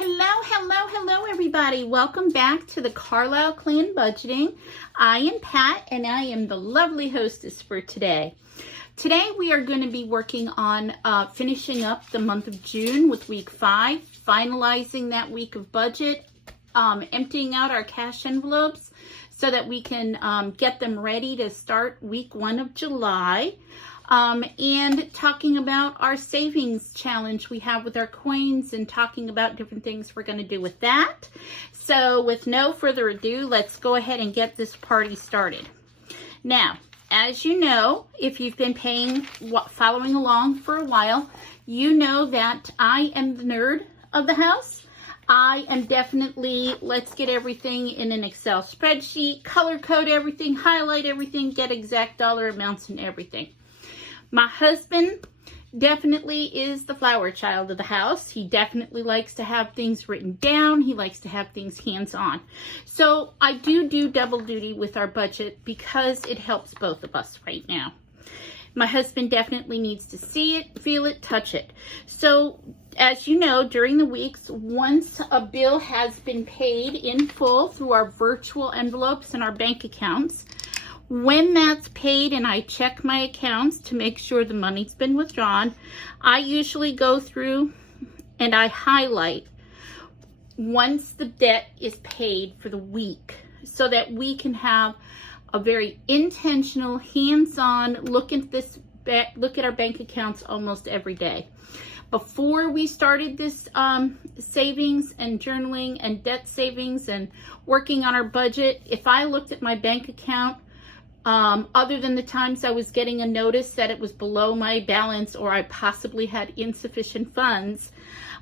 Hello, everybody. Welcome back to the Carlisle Clan Budgeting. I am Pat, and I am the lovely hostess for today. Today, we are going to be working on finishing up the month of June with week 5, finalizing that week of budget, emptying out our cash envelopes so that we can get them ready to start week 1 of July. And talking about our savings challenge we have with our coins and talking about different things we're going to do with that. So with no further ado, let's go ahead and get this party started. Now, as you know, if you've been following along for a while, you know that I am the nerd of the house. I am definitely, let's get everything in an Excel spreadsheet, color code everything, highlight everything, get exact dollar amounts and everything. My husband definitely is the flower child of the house. He definitely likes to have things written down. He likes to have things hands-on. So I do double duty with our budget because it helps both of us right now. My husband definitely needs to see it, feel it, touch it. So as you know, during the weeks, once a bill has been paid in full through our virtual envelopes and our bank accounts, when that's paid and I check my accounts to make sure the money's been withdrawn, I usually go through and I highlight once the debt is paid for the week so that we can have a very intentional, hands-on look at our bank accounts almost every day. Before we started this savings and journaling and debt savings and working on our budget, if I looked at my bank account, other than the times I was getting a notice that it was below my balance or I possibly had insufficient funds,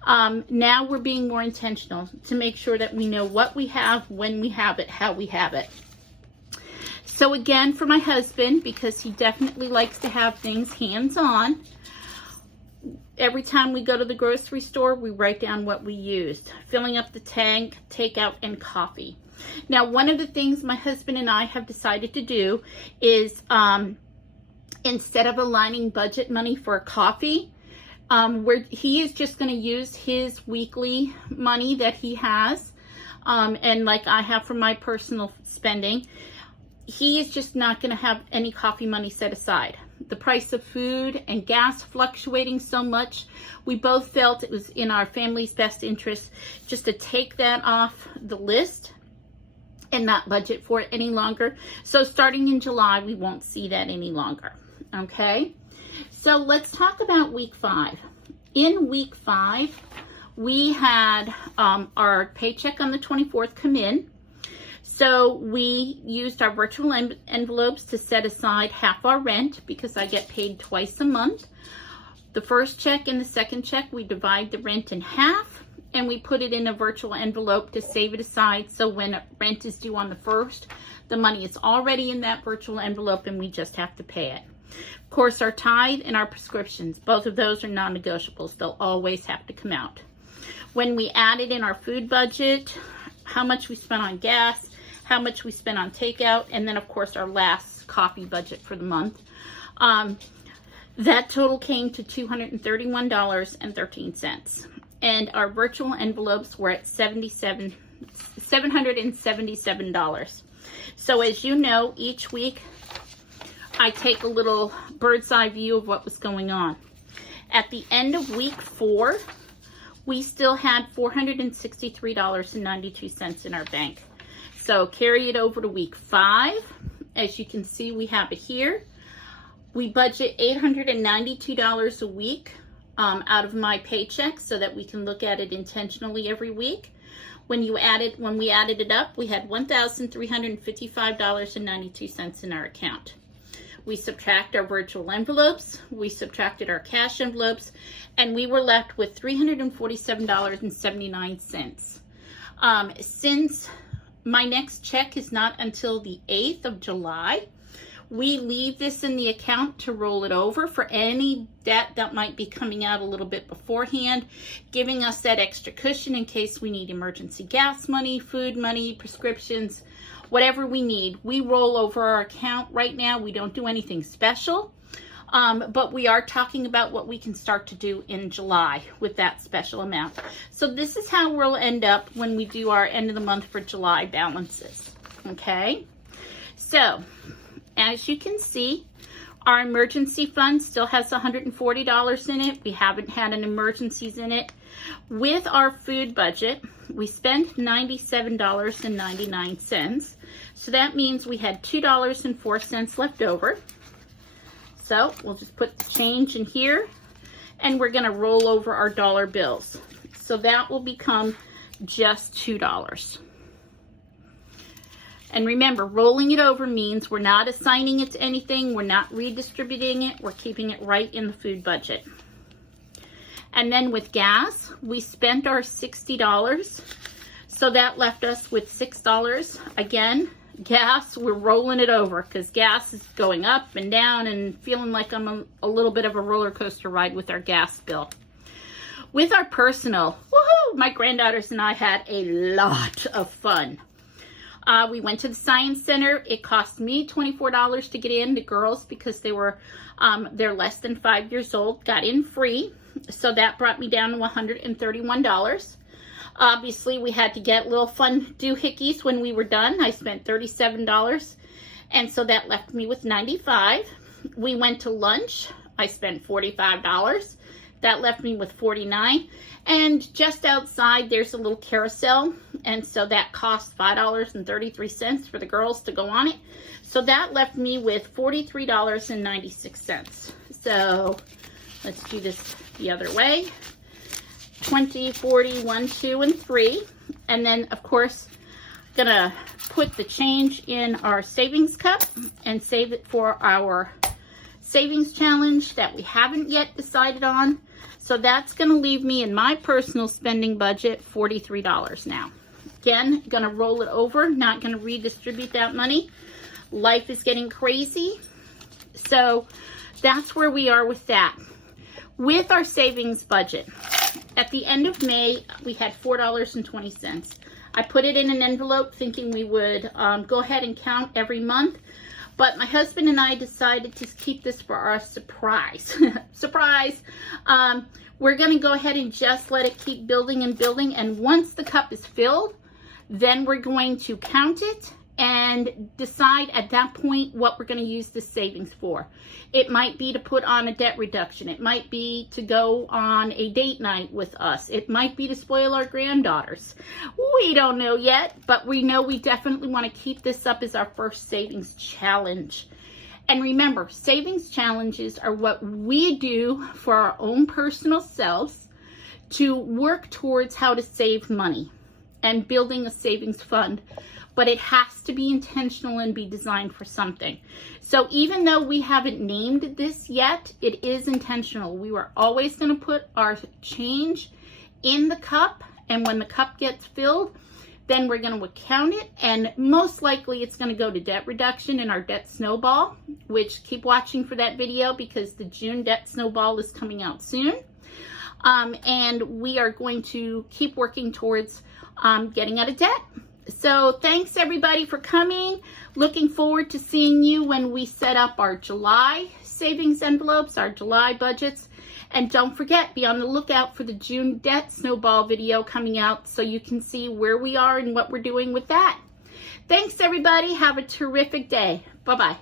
now we're being more intentional to make sure that we know what we have, when we have it, how we have it. So again, for my husband, because he definitely likes to have things hands-on, every time we go to the grocery store, we write down what we used, filling up the tank, takeout, and coffee. Now, one of the things my husband and I have decided to do is instead of aligning budget money for coffee, he is just going to use his weekly money that he has, and like I have for my personal spending, he is just not going to have any coffee money set aside. The price of food and gas fluctuating so much, we both felt it was in our family's best interest just to take that off the list and not budget for it any longer. So starting in July, we won't see that any longer. Okay, so let's talk about week 5. In week 5, we had our paycheck on the 24th come in. So we used our virtual envelopes to set aside half our rent because I get paid twice a month. The first check and the second check, we divide the rent in half and we put it in a virtual envelope to save it aside. So when rent is due on the 1st, the money is already in that virtual envelope and we just have to pay it. Of course, our tithe and our prescriptions, both of those are non-negotiables. They'll always have to come out. When we added in our food budget, how much we spent on gas, how much we spent on takeout, and then of course our last coffee budget for the month, that total came to $231.13. And our virtual envelopes were at $777. So as you know, each week I take a little bird's eye view of what was going on. At the end of week 4, we still had $463.92 in our bank. So carry it over to week 5. As you can see, we have it here. We budget $892 a week out of my paycheck so that we can look at it intentionally every week. When we added it up, we had $1,355.92 in our account. We subtract our virtual envelopes, we subtracted our cash envelopes, and we were left with $347.79. Since my next check is not until the 8th of July, we leave this in the account to roll it over for any debt that might be coming out a little bit beforehand, giving us that extra cushion in case we need emergency gas money, food money, prescriptions, whatever we need. We roll over our account right now. We don't do anything special. but we are talking about what we can start to do in July with that special amount. So this is how we'll end up when we do our end of the month for July balances. Okay, so as you can see, our emergency fund still has $140 in it. We haven't had an emergencies in it. With our food budget, we spent $97.99. So that means we had $2.04 left over. So we'll just put the change in here, and we're gonna roll over our dollar bills. So that will become just $2. And remember, rolling it over means we're not assigning it to anything, we're not redistributing it, we're keeping it right in the food budget. And then with gas, we spent our $60, so that left us with $6. Again, gas, we're rolling it over because gas is going up and down and feeling like I'm a little bit of a roller coaster ride with our gas bill. With our personal, woohoo, my granddaughters and I had a lot of fun. We went to the Science Center. It cost me $24 to get in. The girls, because they're less than 5 years old, got in free. So that brought me down to $131. Obviously, we had to get little fun doohickeys when we were done. I spent $37, and so that left me with $95. We went to lunch. I spent $45. That left me with $49. And just outside, there's a little carousel, and so that cost $5.33 for the girls to go on it. So that left me with $43.96. So let's do this the other way. 20, 40, 1, 2, and 3. And then, of course, gonna put the change in our savings cup and save it for our savings challenge that we haven't yet decided on. So that's going to leave me in my personal spending budget $43 now. Again, going to roll it over, not going to redistribute that money. Life is getting crazy. So that's where we are with that. With our savings budget, at the end of May, we had $4.20. I put it in an envelope thinking we would go ahead and count every month. But my husband and I decided to keep this for our surprise. Surprise! We're going to go ahead and just let it keep building and building. And once the cup is filled, then we're going to count it and decide at that point what we're going to use this savings for. It might be to put on a debt reduction. It might be to go on a date night with us. It might be to spoil our granddaughters. We don't know yet, but we know we definitely want to keep this up as our first savings challenge. And remember, savings challenges are what we do for our own personal selves to work towards how to save money and building a savings fund. But it has to be intentional and be designed for something. So even though we haven't named this yet, it is intentional. We were always going to put our change in the cup, and when the cup gets filled, then we're going to count it, and most likely it's going to go to debt reduction in our debt snowball, which keep watching for that video because the June debt snowball is coming out soon. And we are going to keep working towards getting out of debt. So thanks everybody for coming. Looking forward to seeing you when we set up our July savings envelopes, our July budgets. And don't forget, be on the lookout for the June debt snowball video coming out so you can see where we are and what we're doing with that. Thanks everybody. Have a terrific day. Bye-bye.